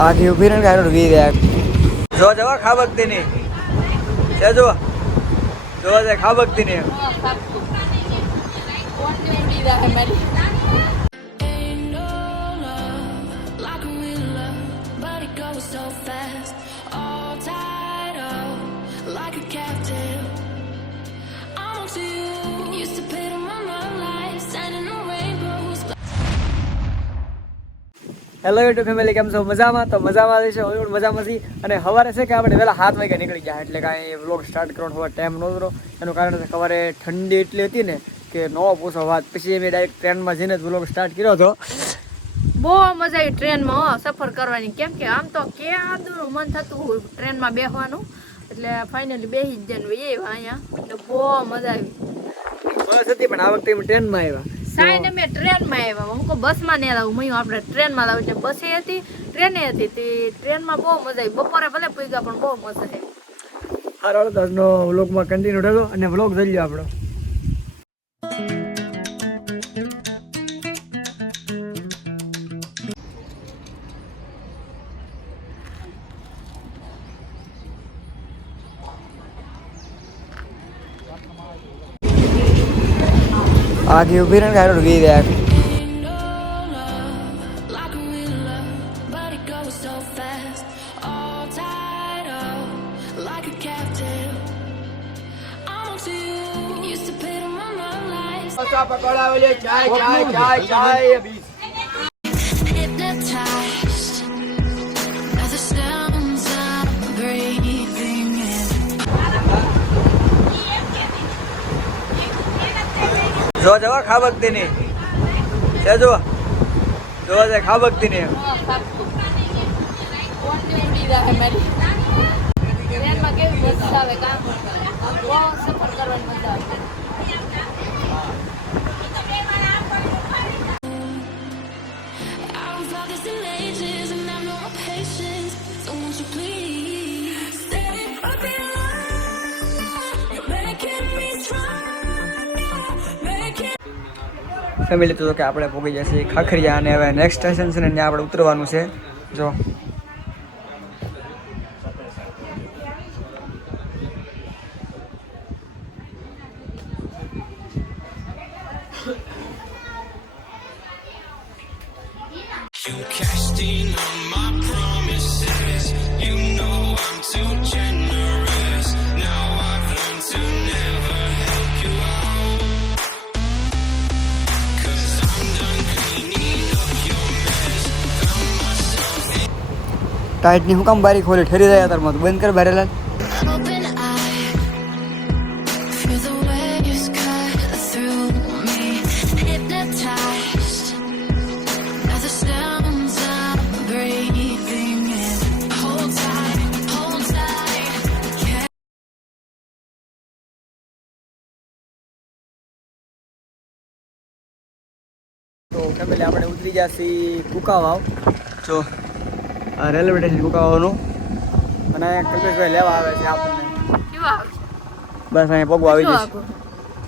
આખી ઉભી રહીને કાંઈ વી રહ્યા જો જવા ખાબકતીની છે જો જોવા જાય ખાબકતીની હેલો યુટ્યુબ ફેમિલી કેમ છો મજામાં તો મજામાં છે હું પણ મજામાં છીએ અને સવારે છે કે આપણે વહેલા 7 વાગે નીકળી ગયા એટલે કાંઈ વ્લોગ સ્ટાર્ટ કરવાનો હવે ટાઈમ નહોતો એનું કારણ છે સવારે ઠંડી એટલી હતી ને કે ન પૂછો વાત પછી મેં ડાયરેક્ટ ટ્રેનમાં જઈને જ વ્લોગ સ્ટાર્ટ કર્યો હતો બહુ મજા આવી ટ્રેનમાં સફર કરવાની કેમ કે આમ તો ક્યાંનું મન થતું હોય ટ્રેનમાં બેસવાનું એટલે ફાઇનલી બેસી જ જવાનું અહીંયા એટલે બહુ મજા આવી બસ હતી પણ આ વખતે ટ્રેનમાં આવ્યા સાઈને મેં ટ્રેનમાં આવ્યા હું બસમાં નહીં લાવું મેં આપણે ટ્રેનમાં લાવું એટલે બસે હતી ટ્રેને હતી તે ટ્રેનમાં બહુ મજા આવી બપોરે ભલે પૂગ્યા પણ બહુ મજા આવી હારો આજનો વ્લોગમાં કન્ટિન્યુ રહેજો અને વ્લોગ જોઈ લો આપણો આખી ઉભી રહીને કાંઈ વી રહ્યા જો જવા ખાબકતીની છે જો જોવા જાય ખાબકતીની ટ્રેનમાં કેવી મજા આવે કામ બહુ સફર કરવાની મજા આવે ફેમિલી તો કે આપણે પહોંચી જશે ખાખરિયા અને હવે નેક્સ્ટ સ્ટેશન છે ને ત્યાં આપણે ઉતરવાનું છે જો ટાઈટની હું કામ બારી ખોલી ઠરી જાય તારમાં તો બંધ કર બારેલા તો ફેમિલી આપણે ઉતરી જશે કુકાવાવ જો રેલવે સ્ટેશન કુકાવાનું અને કલ્પેશભાઈ લેવા આવે છે આપણને કેવા આવે બસ અહીંયા પગવા આવી જશે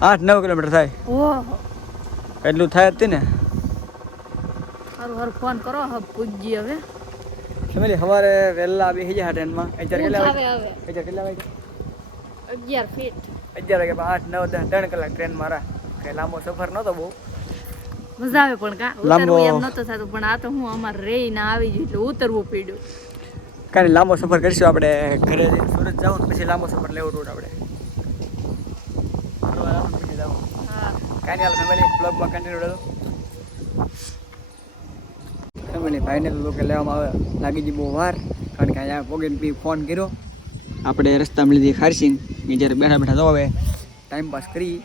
8-9 કિલોમીટર થાય ઓહો એટલું થાય જ ને સારું ફોન કરો હવે પૂજી હવે ફેમિલી સવારે વહેલા બેસી જાય ટ્રેનમાં અત્યારે કેટલા વાગે 11 ફીટ 11 વાગે 8-9 10 3 કલાક ટ્રેન મારા કઈ લાંબો સફર નહોતો બહુ મજા આવે પણ કા ઉતરવું એમ નતો થતું પણ આ તો હું અમાર રેઈ ના આવી ગયું એટલે ઉતરવું પડ્યું કાંઈ લાંબો સફર કરીશું આપણે ઘરે સુરત જાવ પછી લાંબો સફર લેવો રોડ આપણે પછી જાવ હા કાંઈ નહીં ફેમિલી બ્લોગમાં કન્ટિન્યુ રહેજો ફેમિલી ભાઈને તો લોકો લેવામાં આવે લાગી ગઈ બહુ વાર કારણ કે અહીંયા પોગીને બી ફોન કર્યો આપણે રસ્તામાં લીધી ખારસીન એ જ્યારે બેઠા બેઠા જવા હવે ટાઈમ પાસ કરી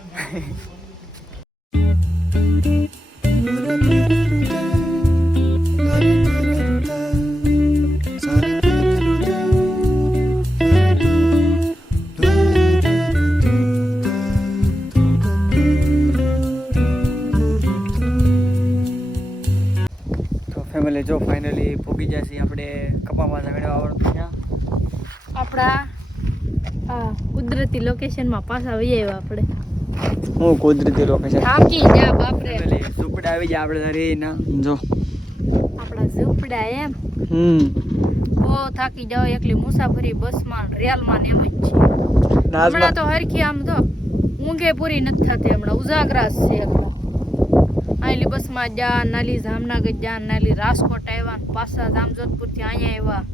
ફેમિલી જો ફાઇનલી પહોંચી જશે આપણે કપામાં ઝઘડા આવવાનું ત્યાં આપણા કુદરતી લોકેશનમાં પાછા આવી આવ્યા આપણે હું કુદરતી લોકેશન થાકી ગયા બાપરે ઝૂંપડા આવી જાય આપણે તારી ના જો આપણા ઝૂંપડા એમ બહુ થાકી જાવ એકલી મુસાફરી બસમાં રેલમાં ને એમ જ છે હમણાં તો હરખી આમ તો ઊંઘે પૂરી નથી થતી હમણાં ઉજાગરા જ છે એકલા આયલી બસમાં જા નાલી જામનગર જા નાલી રાજકોટ આવ્યા પાછા જામજોધપુરથી અહીંયા આવ્યા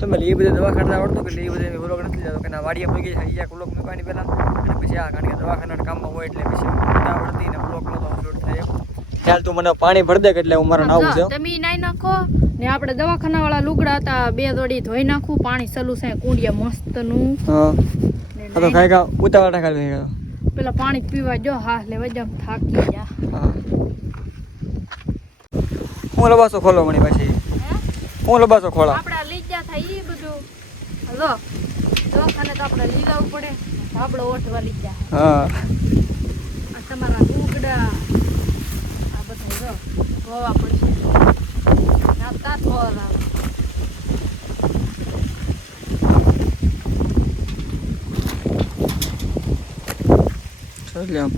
તમે એ બધા દવાખાના આવડતું કે એ બધા વ્લોગ નથી જતો કે ના વાડીએ પડી ગઈ એક વ્લોગ મૂકવાની પહેલા અને પછી આ કારણ કે દવાખાના કામમાં હોય એટલે પછી આવડતી ને વ્લોગ નતો અપલોડ થાય ખ્યાલ તું મને પાણી ભર દે એટલે હું મારે નાવું છે તમે નાઈ નાખો ને આપણે દવાખાના વાળા લુગડા હતા 2 દોડી ધોઈ નાખું પાણી સલું છે કુંડિયા મસ્ત નું હા તો કાઈ કા ઉતાવળા ખાલી ગયો પેલા પાણી પીવા જો હા લેવા જમ થાકી જા હા હું લબાસો ખોલો મણી પછી હું લબાસો ખોલા આપણે લઈ જા થાય ઈ બધું હલો દવાખાને તો આપણે લઈ લાવવું પડે આપણે ઓઠવા લઈ જા હા આ તમારા લુગડા આ બધા જો ધોવા પડશે ના તા ધોવા એટલે આમ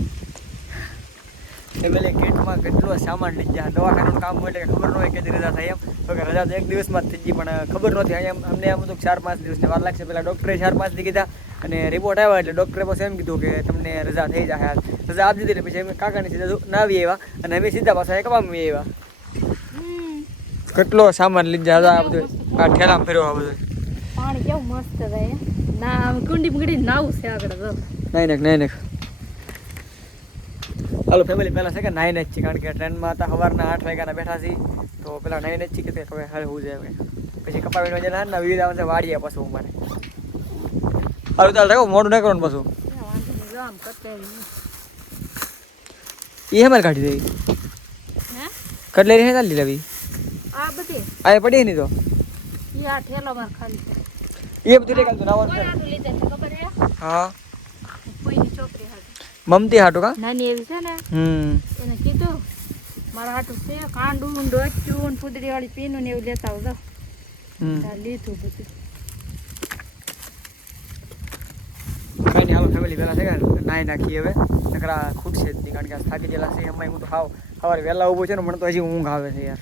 ફેમિલી કિટમાં કેટલો સામાન લઈ જાય દવાખાનાનું કામ હોય એટલે ખબર ન હોય કે રજા થાય એમ તો કે રજા તો એક દિવસમાં જ થઈ ગઈ પણ ખબર નહોતી અહીંયા અમને આમ તો 4-5 દિવસની વાર લાગશે પહેલાં ડૉક્ટરે 4-5 દી કીધા અને રિપોર્ટ આવ્યા એટલે ડૉક્ટરે પછી એમ કીધું કે તમને રજા થઈ જાય રજા આપી દીધી પછી અમે કાકાની સીધા ના આવી આવ્યા અને અમે સીધા પાછા કપામી આવ્યા કેટલો સામાન લઈ જાય આ બધું આ ઠેલામાં ફેરવો આ બધું પાણી કેવું મસ્ત રહે ના કુંડી બગડી નાવું છે આગળ જો નહીં હાલો ફેમિલી પહેલાં છે કે નાઈને જ છીએ કારણ કે ટ્રેનમાં હતા સવારના 8 વાગ્યાના બેઠા છીએ તો પેલા નાઈને જ છીએ કે હવે હાલ હું જાય પછી કપાવીને જઈને ના વિવિધ આવે વાડીએ પાછું મારે હાલો ચાલ રાખો મોડું ના કરવાનું પાછું એ અમારે કાઢી દેવી કટલેરી હે ચાલી લેવી આ બધી આ પડી નહીં તો યા ઠેલો માર ખાલી એ બધું રે કાલ નાવાનું કોઈ આટલું લીધે છે ખબર હે હા કોઈની છોકરી હાટુ મમતી હાટુ કા નાની એવી છે ને એને કીધું મારા હાટુ છે કાંડું ડોચ્યું ફૂદડી વાળી પીનું ને એવું લેતા આવજો લીધું બધું કઈ નહીં હાલો ફેમિલી પહેલાં છે કે નાહી નાખી હવે નકરા ખૂટશે જ નહીં કારણ કે થાકી ગયેલા છે એમાં હું તો હાવ સવારે વહેલા ઊભો છે ને મને તો હજી ઊંઘ આવે છે યાર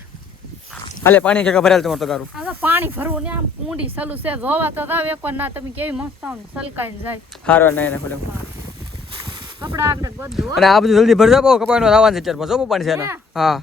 હાલે પાણી કે ભરેલ તમારે તો ગારું આ પાણી ભરવું ને આમ ઊંડી સલું છે જોવા તો જાવ એકવાર ના તમે કેવી મસ્ત આમ સલકાઈને જાય હારવાર નાહી નાખો લે કપડા આગળ બધું અને આ બધું જલ્દી ભરજા બહુ કપાવાનું આવવાનું છે 4-5 પાણી છે ને હા